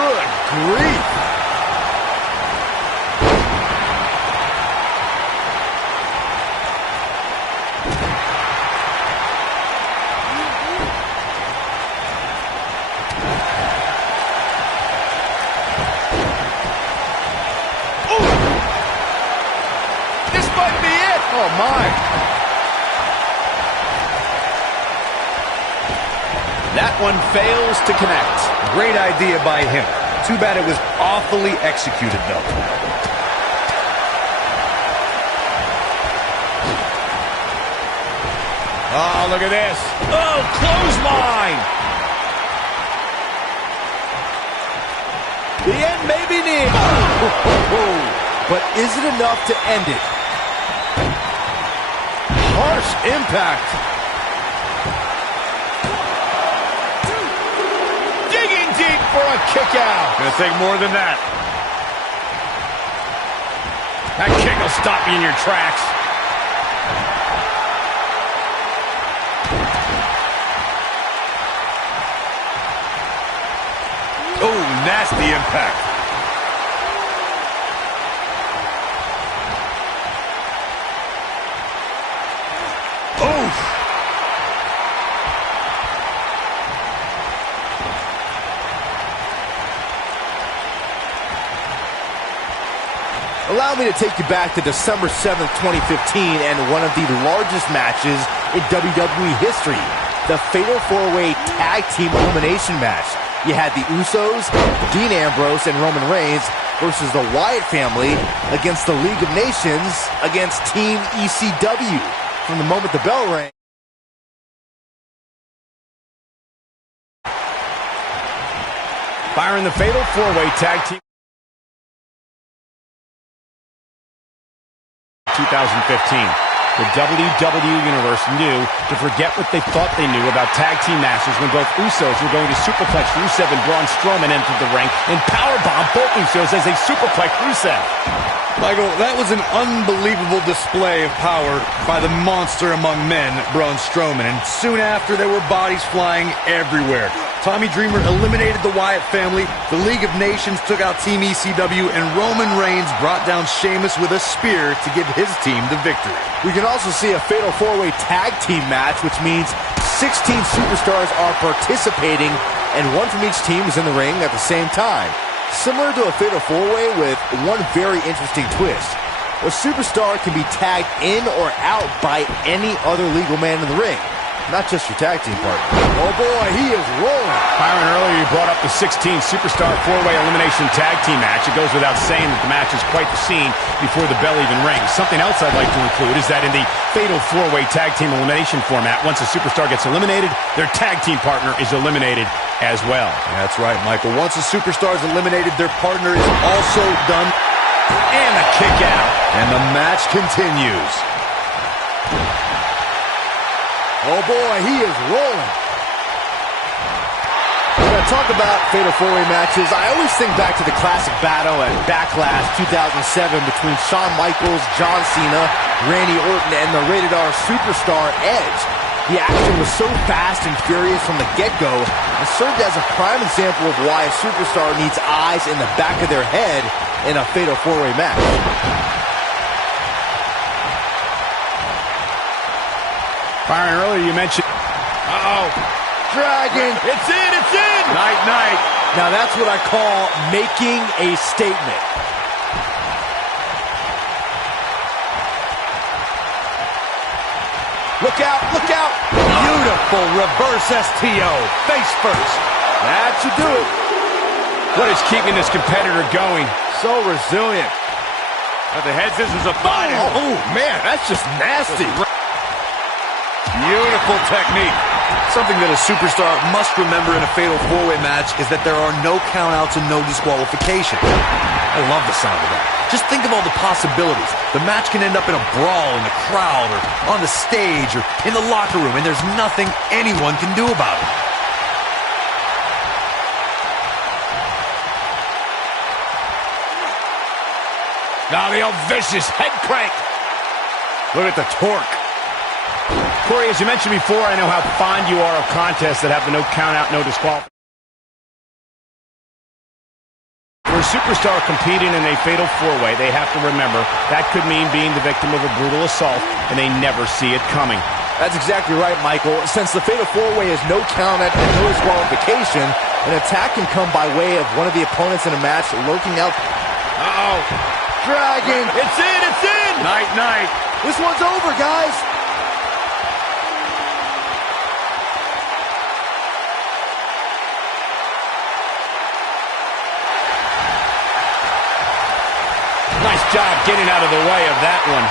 Good grief. This might be it. Oh, my. That one fails to connect. Great idea by him. Too bad it was awfully executed, though. Oh, look at this. Oh, clothesline. The end may be near. But is it enough to end it? Harsh impact. Digging deep for a kick out. Gonna take more than that. That kick will stop you in your tracks. Oh, nasty impact. Oof. Allow me to take you back to December 7th, 2015, and one of the largest matches in WWE history, the Fatal 4-Way Tag Team Elimination match. You had the Usos, Dean Ambrose, and Roman Reigns versus the Wyatt family against the League of Nations against Team ECW. From the moment the bell rang. Firing the Fatal 4-Way Tag Team 2015. The WWE Universe knew to forget what they thought they knew about tag team masters when both Usos were going to superplex Rusev and Braun Strowman entered the ring and powerbomb both Usos as they superplex Rusev. Michael, that was an unbelievable display of power by the monster among men, Braun Strowman, and soon after there were bodies flying everywhere. Tommy Dreamer eliminated the Wyatt family, the League of Nations took out Team ECW, and Roman Reigns brought down Sheamus with a spear to give his team the victory. We can also see a Fatal 4-Way Tag Team match, which means 16 superstars are participating, and one from each team is in the ring at the same time. Similar to a Fatal 4-Way with one very interesting twist. A superstar can be tagged in or out by any other legal man in the ring, not just your tag team partner. Oh boy, he is rolling. Byron, earlier you brought up the 16 superstar 4-way elimination tag team match. It goes without saying that the match is quite the scene before the bell even rings. Something else I'd like to include is that in the Fatal 4-way tag team elimination format, once a superstar gets eliminated, their tag team partner is eliminated as well. That's right, Michael. Once a superstar is eliminated, their partner is also done. And a kick out. And the match continues. Oh boy, he is rolling. When I talk about Fatal 4-Way matches, I always think back to the classic battle at Backlash 2007 between Shawn Michaels, John Cena, Randy Orton, and the Rated R superstar Edge. The action was so fast and furious from the get-go and served as a prime example of why a superstar needs eyes in the back of their head in a Fatal 4-Way match. Byron, earlier you mentioned... Dragon! It's in! It's in! Night, night. Now that's what I call making a statement. Look out! Look out! Beautiful reverse STO. Face first. That should do it. What is keeping this competitor going? So resilient. The head scissors are fighting. Oh, man, that's just nasty. Beautiful technique. Something that a superstar must remember in a Fatal 4-Way match is that there are no countouts and no disqualification. I love the sound of that. Just think of all the possibilities. The match can end up in a brawl in the crowd or on the stage or in the locker room, and there's nothing anyone can do about it. Now the old vicious head crank. Look at the torque. Corey, as you mentioned before, I know how fond you are of contests that have the no count out, no disqualification. superstar competing in a fatal four-way, they have to remember that could mean being the victim of a brutal assault, and they never see it coming. That's exactly right, Michael. Since the fatal four-way is no count out and no disqualification, an attack can come by way of one of the opponents in a match lurking out. Uh-oh. Dragon. It's in, it's in! Night, night. This one's over, guys. Nice job getting out of the way of that one.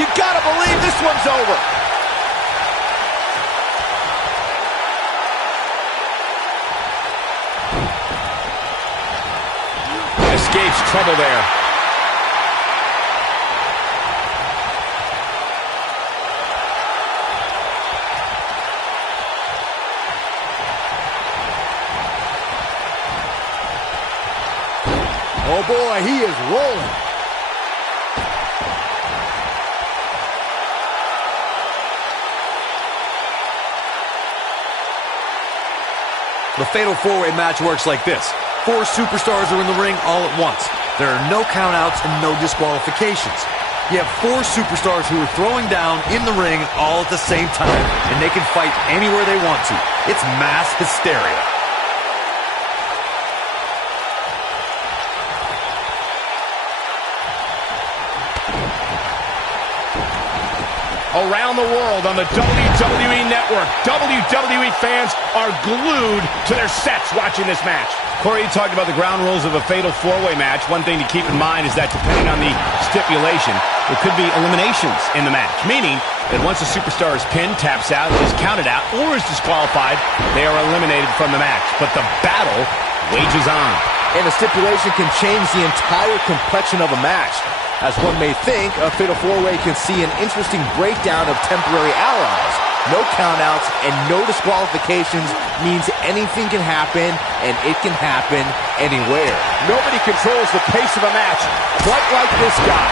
You gotta believe this one's over. Escapes trouble there. Oh boy, he is rolling. The fatal four-way match works like this. 4 superstars are in the ring all at once. There are no countouts and no disqualifications. You have 4 superstars who are throwing down in the ring all at the same time, and they can fight anywhere they want to. It's mass hysteria. Around the world on the WWE Network, WWE fans are glued to their sets watching this match. Corey, you talked about the ground rules of a fatal four-way match. One thing to keep in mind is that depending on the stipulation, there could be eliminations in the match, meaning that once a superstar is pinned, taps out, is counted out, or is disqualified, they are eliminated from the match. But the battle wages on. And a stipulation can change the entire complexion of a match. As one may think, a fatal four-way can see an interesting breakdown of temporary allies. No countouts and no disqualifications means anything can happen, and it can happen anywhere. Nobody controls the pace of a match quite like this guy.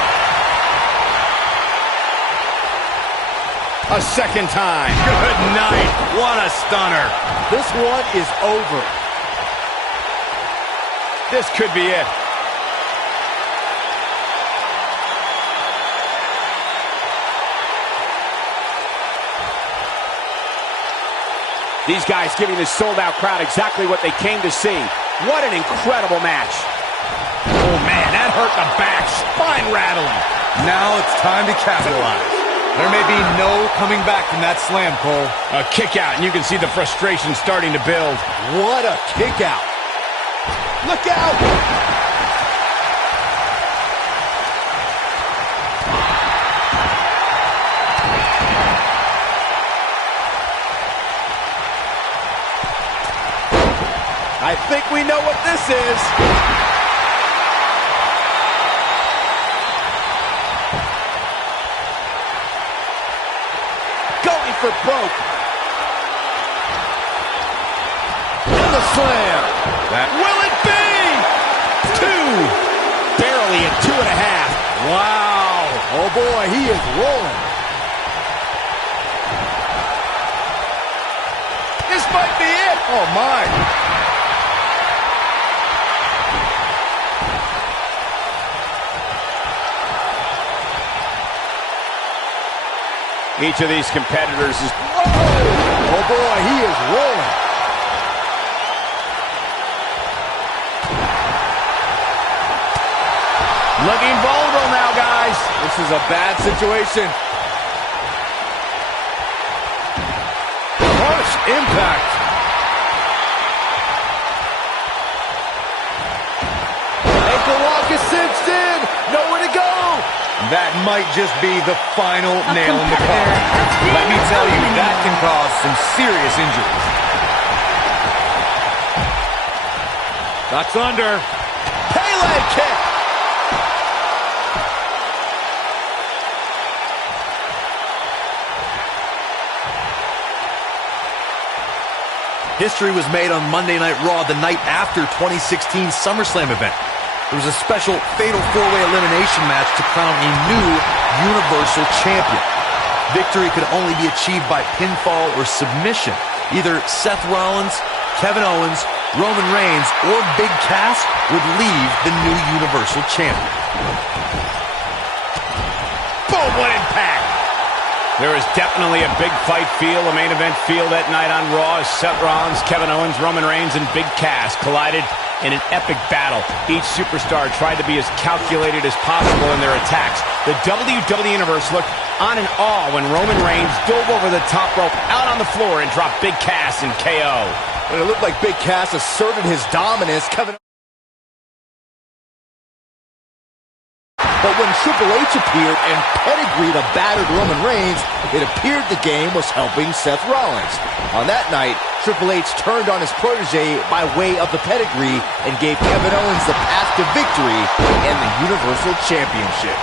A second time. Good night. What a stunner. This one is over. This could be it. These guys giving this sold-out crowd exactly what they came to see. What an incredible match. Oh, man, that hurt the back. Spine rattling. Now it's time to capitalize. There may be no coming back from that slam, Cole. A kick out, and you can see the frustration starting to build. What a kick out. Look out! I think we know what this is. Going for broke. And the slam. Will it be? 2. Barely at 2.5. Wow. Oh boy, he is rolling. This might be it. Oh my. Each of these competitors is... Oh boy, he is rolling. Looking vulnerable now, guys. This is a bad situation. Harsh impact. Ankle lock is cinched in. Nowhere to go. That might just be the final nail in the coffin. Let me tell you, that can cause some serious injuries. Ducks under. Pele kick. History was made on Monday Night Raw the night after 2016 SummerSlam event. There was a special fatal four-way elimination match to crown a new Universal Champion. Victory could only be achieved by pinfall or submission. Either Seth Rollins, Kevin Owens, Roman Reigns or Big Cass would leave the new Universal Champion. Boom, what impact! There is definitely a big fight feel, a main event feel that night on Raw as Seth Rollins, Kevin Owens, Roman Reigns, and Big Cass collided in an epic battle. Each superstar tried to be as calculated as possible in their attacks. The WWE Universe looked on in awe when Roman Reigns dove over the top rope out on the floor and dropped Big Cass in KO. When it looked like Big Cass asserted his dominance, But when Triple H appeared and pedigreed a battered Roman Reigns, it appeared the game was helping Seth Rollins. On that night, Triple H turned on his protege by way of the pedigree and gave Kevin Owens the path to victory and the Universal Championship.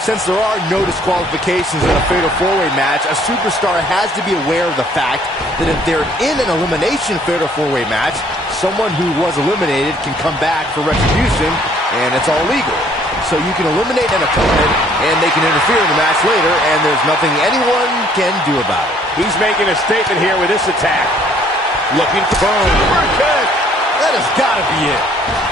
Since there are no disqualifications in a Fatal 4-Way match, a superstar has to be aware of the fact that if they're in an elimination Fatal 4-Way match, someone who was eliminated can come back for retribution, and it's all legal. So you can eliminate an opponent, and they can interfere in the match later, and there's nothing anyone can do about it. He's making a statement here with this attack. Looking prone. That has got to be it.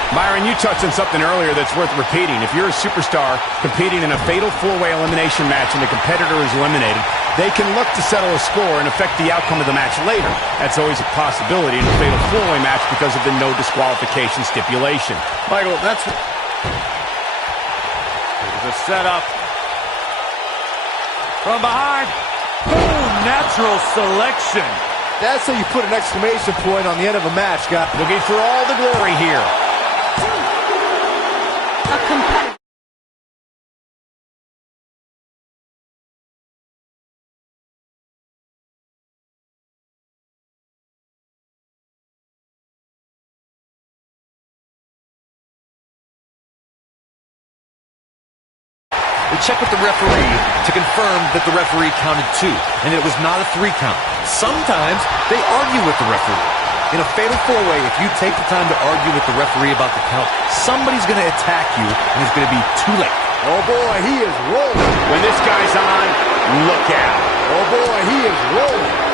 Myron, you touched on something earlier that's worth repeating. If you're a superstar competing in a Fatal 4-Way elimination match and the competitor is eliminated, they can look to settle a score and affect the outcome of the match later. That's always a possibility in a Fatal 4-Way match because of the no disqualification stipulation. Michael, that's... There's a setup. From behind. Boom! Natural selection. That's how you put an exclamation point on the end of a match, guys. Looking for all the glory here. A competitor. We checked with the referee to confirm that the referee counted 2 and that it was not a 3 count. Sometimes they argue with the referee. In a Fatal 4-Way, if you take the time to argue with the referee about the count, somebody's going to attack you and it's going to be too late. Oh boy, he is rolling. When this guy's on, look out. Oh boy, he is rolling.